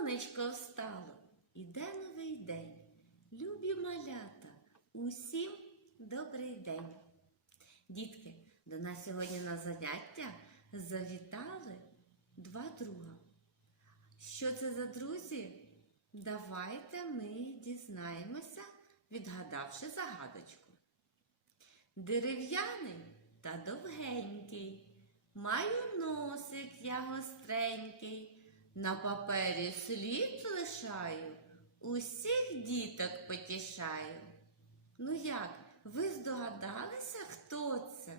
Сонечко встало, іде новий день. Любі малята, усім добрий день. Дітки, до нас сьогодні на заняття завітали два друга. Що це за друзі? Давайте ми дізнаємося, відгадавши загадочку. Дерев'яний та довгенький, маю носик я гостренький, на папері слід лишаю, усіх діток потішаю. Ну як, ви здогадалися, хто це?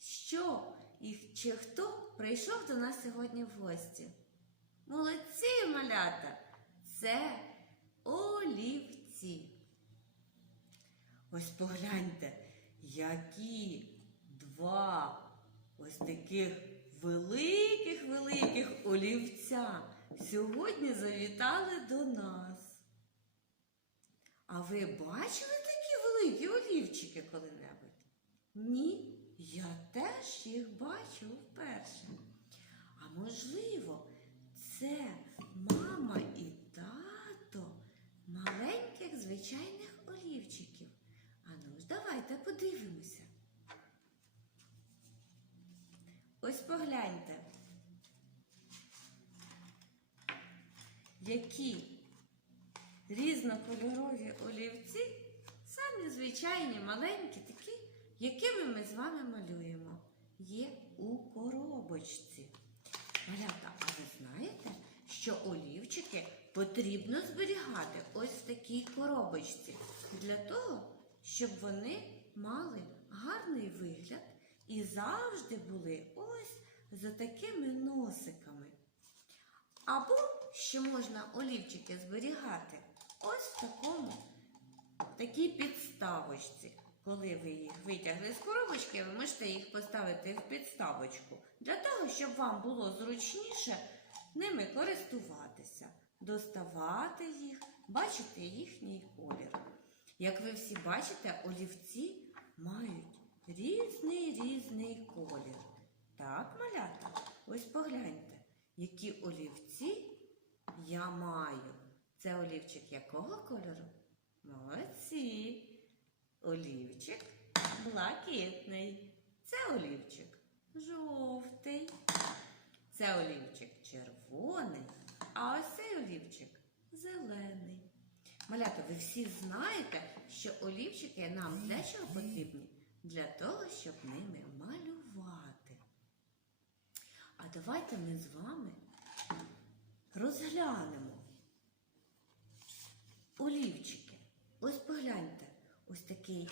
Що і чи хто прийшов до нас сьогодні в гості? Молодці, малята! Це олівці. Ось погляньте, які два ось таких великих-великих олівця сьогодні завітали до нас. А ви бачили такі великі олівчики коли-небудь? Ні, я теж їх бачу вперше. А можливо, це мама і тато маленьких звичайних олівчиків. А ну ж, давайте подивимося. Ось погляньте. Які різнокольорові олівці, самі звичайні, маленькі, такі, якими ми з вами малюємо, є у коробочці. Малята, а ви знаєте, що олівчики потрібно зберігати ось в такій коробочці для того, щоб вони мали гарний вигляд і завжди були ось за такими носиками. Або ще можна олівчики зберігати ось в такому такій підставочці. Коли ви їх витягли з коробочки, ви можете їх поставити в підставочку для того, щоб вам було зручніше ними користуватися, доставати їх, бачити їхній колір. Як ви всі бачите, олівці мають різний різний колір. Так, малята, ось погляньте, які олівці я маю. Це олівчик якого кольору? Молодці. Олівчик блакитний. Це олівчик жовтий. Це олівчик червоний, а ось цей олівчик зелений. Малята, ви всі знаєте, що олівчики нам для чого потрібні? Для того, щоб ними малювати. Давайте ми з вами розглянемо олівчики. Ось погляньте, ось такий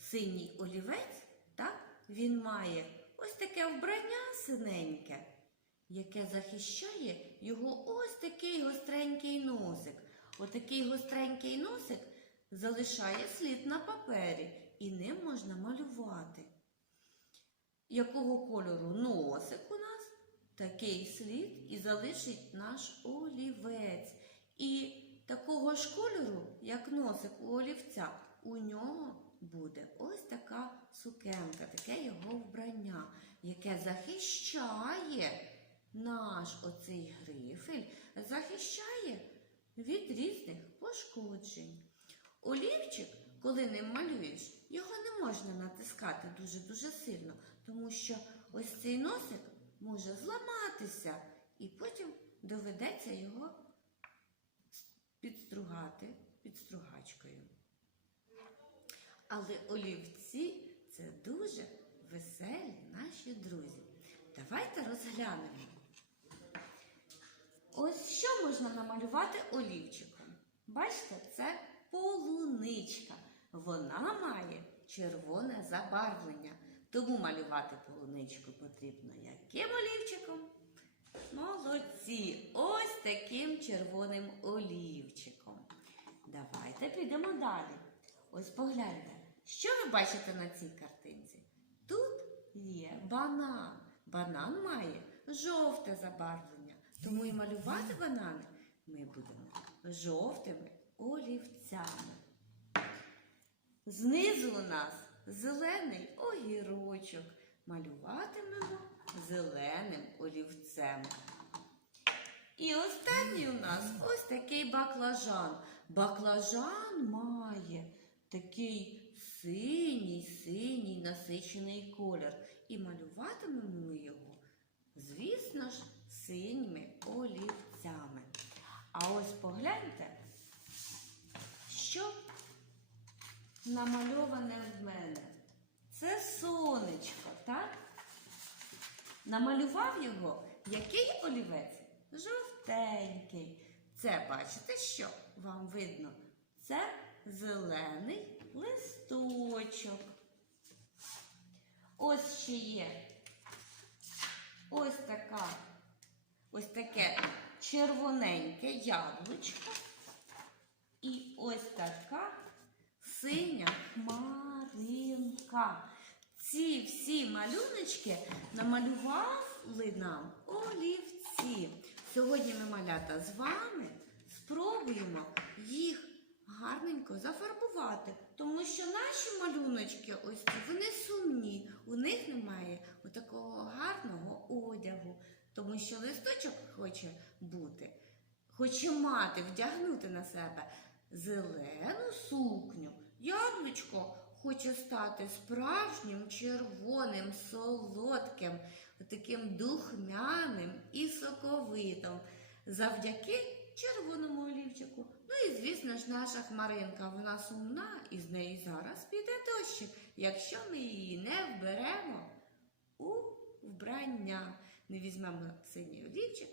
синій олівець, так? Він має ось таке вбрання синеньке, яке захищає його ось такий гостренький носик. Отакий гостренький носик залишає слід на папері і ним можна малювати. Якого кольору носик у нас, такий слід і залишить наш олівець. І такого ж кольору, як носик у олівця, у нього буде ось така сукенка, таке його вбрання, яке захищає наш оцей грифель, захищає від різних пошкоджень. Олівчик, коли ним малюєш, його не можна натискати дуже-дуже сильно, тому що ось цей носик може зламатися, і потім доведеться його підстругати підстругачкою. Але олівці це дуже веселі наші друзі. Давайте розглянемо. Ось що можна намалювати олівчиком. Бачите, це полуничка. Вона має червоне забарвлення. Тому малювати полуничку потрібно яким олівчиком? Молодці! Ось таким червоним олівчиком. Давайте підемо далі. Ось погляньте, що ви бачите на цій картинці? Тут є банан. Банан має жовте забарвлення. Тому і малювати банани ми будемо жовтими олівцями. Знизу у нас зелений огірочок. Малюватимемо зеленим олівцем. І останній у нас ось такий баклажан. Баклажан має такий синій, синій насичений колір. І малюватимемо ми його, звісно ж, синіми олівцями. А ось погляньте, що намальоване в мене. Це сонечко, так? Намалював його який олівець? Жовтенький. Це бачите, що вам видно? Це зелений листочок. Ось ще є ось така, ось таке червоненьке яблучко. І ось така синя хмаринка. Ці всі малюночки намалювали нам олівці. Сьогодні ми, малята, з вами спробуємо їх гарненько зафарбувати, тому що наші малюночки ось ці, вони сумні, у них немає такого гарного одягу, тому що листочок хоче бути, хоче мати, вдягнути на себе зелену сукню, яблучко хоче стати справжнім червоним, солодким, таким духмяним і соковитим завдяки червоному олівчику. Ну і звісно ж, наша хмаринка, вона сумна, і з неї зараз піде дощик, якщо ми її не вберемо у вбрання, не візьмемо синій олівчик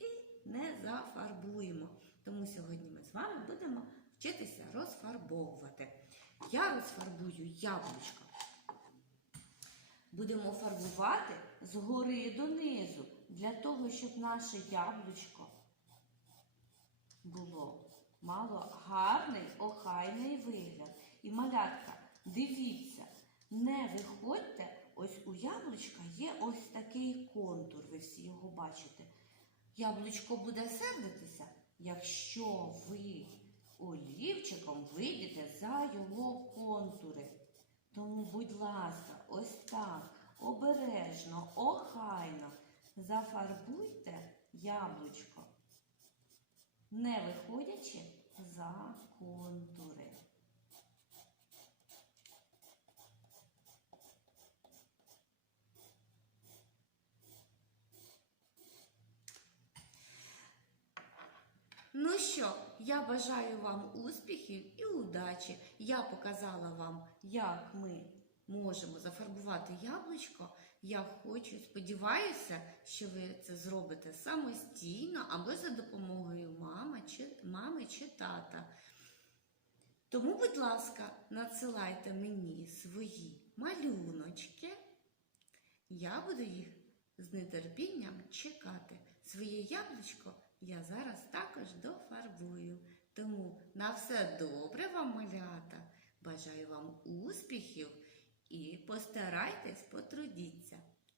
і не зафарбуємо. Тому сьогодні ми з вами будемо вчитися розфарбовувати. Я розфарбую яблучко. Будемо фарбувати згори донизу, для того, щоб наше яблучко було мало гарний, охайний вигляд. І малятка, дивіться, не виходьте, ось у яблучка є ось такий контур, ви всі його бачите. Яблучко буде сердитися, якщо ви олівчиком вийдете за його контури. Тому, будь ласка, ось так, обережно, охайно зафарбуйте яблучко, не виходячи за контури. Ну що, я бажаю вам успіхів і удачі. Я показала вам, як ми можемо зафарбувати яблучко. Я хочу, сподіваюся, що ви це зробите самостійно або за допомогою мами чи, мами чи тата. Тому, будь ласка, надсилайте мені свої малюночки. Я буду їх з нетерпінням чекати. Своє яблучко я зараз також дофарбую. Тому на все добре вам, малята. Бажаю вам успіхів і постарайтесь, потрудіться.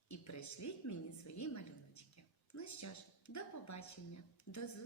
І прийшліть мені свої малюночки. Ну що ж, до побачення, до зустрічі!